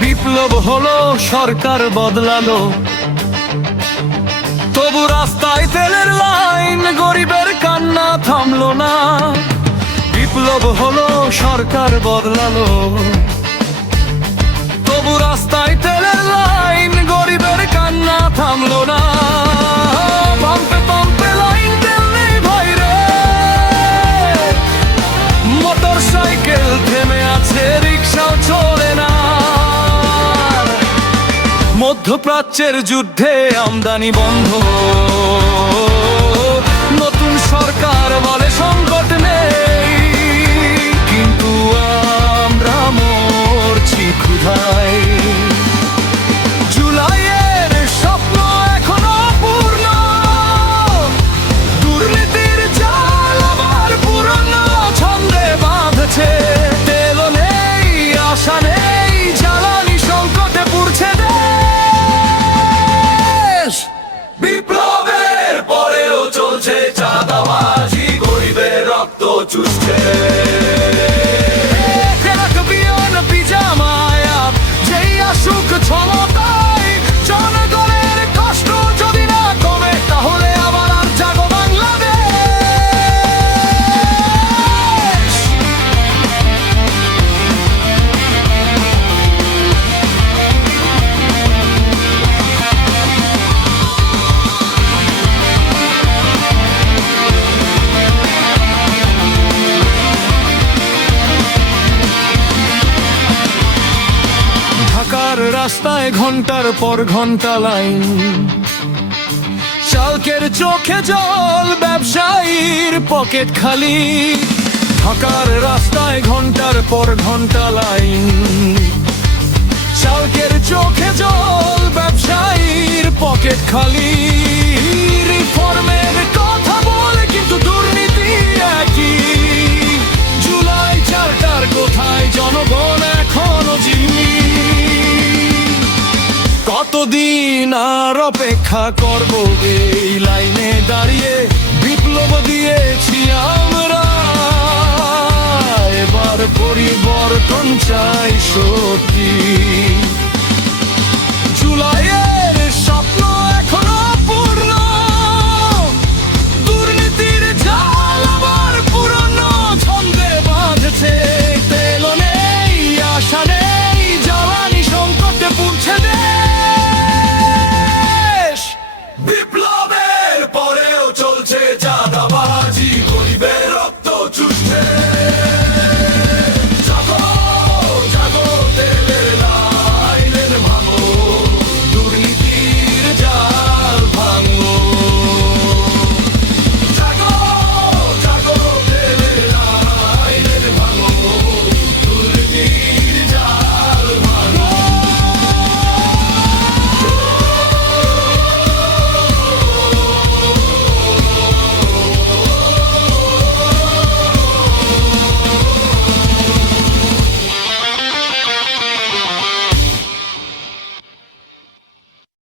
বিপ্লব হলো, সরকার বদলালো, তবু রাস্তায় তেলের লাইন, গরিবের কান্না থামলো না। বিপ্লব হলো, সরকার বদলালো, তবু রাস্তায় তেলের লাইন, গরিবের কান্না থামলো না। পাম্পে পাম্পে লাইন, তেল নেই ভাইরে, মোটর সাইকেল থেমে আছে, রিক্সাও চলে না। মধ্যপ্রাচ্যের যুদ্ধে আমদানি বন্ধ, নতুন সরকার বলে সংকট নেই, কিন্তু আমরা মরছি ক্ষুধায়। জুলাইয়ের স্বপ্ন এখনো পূর্ণ, দুর্নীতির জাল আবার পুরনো ছন্দে বাঁধছে। তেল নেই, আশা নেই, জ্বালানি সংকটে পুড়ছে দেশ। বিপ্লবের পরেও চলছে চাঁদাবাজি, গরিবের রক্ত চুষছে। যেই আসুক ক্ষমতায়, জনগণের কষ্ট যদি না কমে, তাহলে আবার আর জাগো বাংলাদেশ। ঢাকার রাস্তায় ঘন্টার পর ঘন্টা লাইন, চালকের চোখে জল, ব্যবসায়ীর পকেট খালি। ঢাকার রাস্তায় ঘন্টার পর ঘন্টা লাইন, চালকের চোখে জল, ব্যবসায়ীর পকেট খালি। রিফর্মের কথা বলে কিন্তু দুর্নীতি একই। জুলাই চারটার কোথায় জনগণ এখনো জিম্মি। কতদিন আর অপেক্ষা করব এই লাইনে দাঁড়িয়ে? বিপ্লব দিয়েছি আমরা, এবার পরিবর্তন চাই সত্যি।